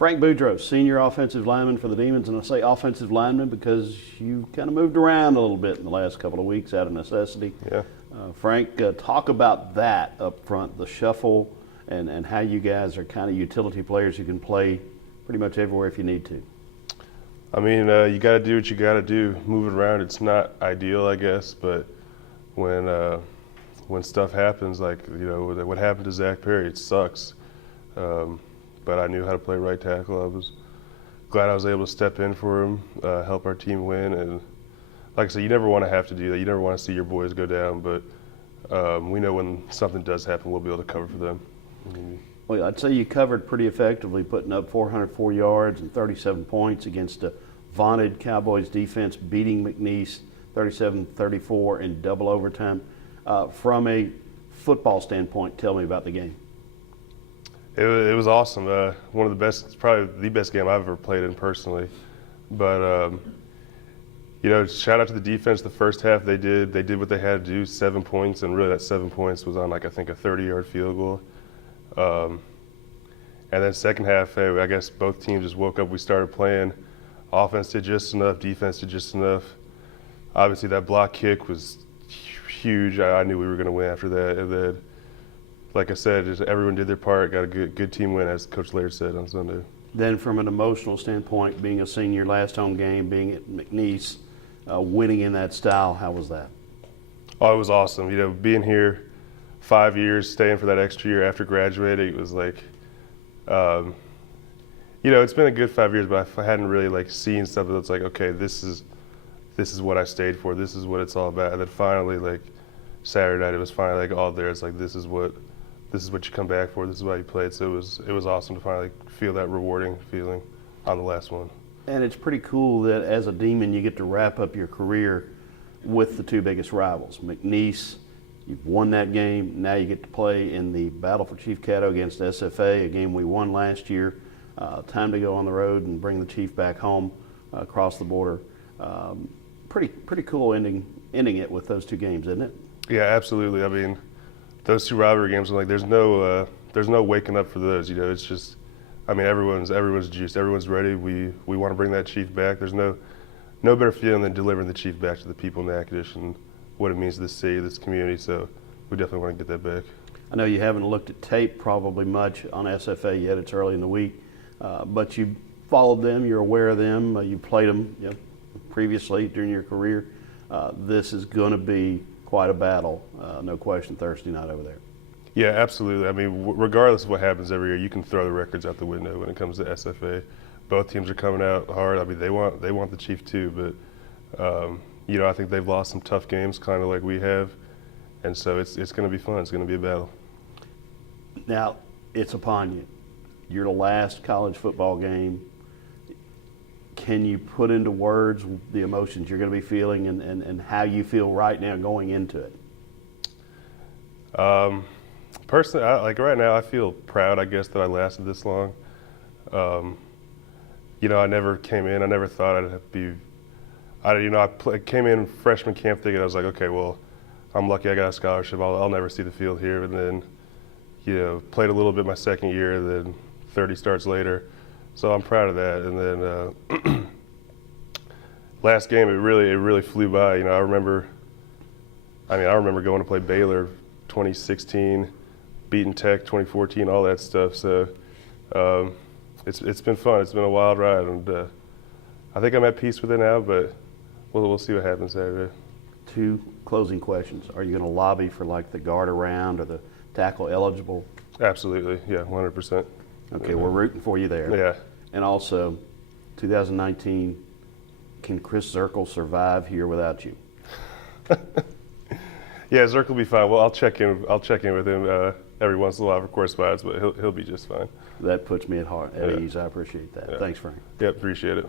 Frank Boudreaux, senior offensive lineman for the Demons, and I say offensive lineman because you kind of moved around a little bit in the last couple of weeks out of necessity. Yeah. Frank, talk about that up front, the shuffle, and how you guys are kind of utility players who can play pretty much everywhere if you need to. I mean, you got to do what you got to do. Moving around, it's not ideal, I guess, but when stuff happens, like what happened to Zach Perry, it sucks. But I knew how to play right tackle. I was glad I was able to step in for him, help our team win. And like I said, you never want to have to do that. You never want to see your boys go down. But we know when something does happen, we'll be able to cover for them. Well, I'd say you covered pretty effectively, putting up 404 yards and 37 points against a vaunted Cowboys defense, beating McNeese 37-34 in double overtime. From a football standpoint, tell me about the game. It was awesome. One of the best, probably the best game I've ever played in personally. But shout out to the defense. The first half they did what they had to do, 7 points, and really that 7 points was on I think a 30-yard field goal. And then second half, I guess both teams just woke up. We started playing. Offense did just enough. Defense did just enough. Obviously that block kick was huge. I knew we were going to win after that. And then, like I said, just everyone did their part, got a good team win, as Coach Laird said on Sunday. Then from an emotional standpoint, being a senior, last home game, being at McNeese, winning in that style, how was that? Oh, it was awesome. Being here 5 years, staying for that extra year after graduating, it was like, it's been a good 5 years, but I hadn't really seen something that's like, okay, this is what I stayed for. This is what it's all about. And then finally, Saturday night, it was finally all there. It's like this is what you come back for. This is why you played. So it was awesome to finally feel that rewarding feeling on the last one. And it's pretty cool that as a Demon, you get to wrap up your career with the two biggest rivals. McNeese, you've won that game. Now you get to play in the Battle for Chief Caddo against SFA, a game we won last year. Time to go on the road and bring the Chief back home across the border. Pretty cool ending it with those two games, isn't it? Yeah, absolutely. I mean, those two rivalry games, there's no waking up for those. It's just, everyone's juiced, everyone's ready. We want to bring that Chief back. There's no better feeling than delivering the Chief back to the people in Natchitoches and what it means to this city, this community. So we definitely want to get that back. I know you haven't looked at tape probably much on SFA yet. It's early in the week, but you followed them. You're aware of them. You played them previously during your career. This is going to be quite a battle, no question, Thursday night over there. Yeah, absolutely. Regardless of what happens every year, you can throw the records out the window when it comes to SFA. Both teams are coming out hard. They want the Chief too, but I think they've lost some tough games, kind of like we have, and so it's going to be fun. It's going to be a battle. Now it's upon you. You're the last college football game. Can you put into words the emotions you're going to be feeling and how you feel right now going into it? Personally, right now, I feel proud, I guess, that I lasted this long. I never came in. I never thought I'd be. I came in freshman camp thinking I was like, okay, well, I'm lucky I got a scholarship. I'll never see the field here. And then, played a little bit my second year. Then 30 starts later. So I'm proud of that. And then last game, it really flew by. I remember going to play Baylor 2016, beating Tech 2014, all that stuff. So it's been fun. It's been a wild ride, and I think I'm at peace with it now. But we'll see what happens Saturday. Two closing questions. Are you going to lobby for the guard around or the tackle eligible? Absolutely. Yeah, 100%. Okay, we're rooting for you there. Yeah. And also, 2019, can Chris Zirkle survive here without you? Yeah, Zirkle will be fine. Well, I'll check in with him every once in a while for correspondence, but he'll be just fine. That puts me at ease. I appreciate that. Yeah. Thanks, Frank. Yeah, appreciate it.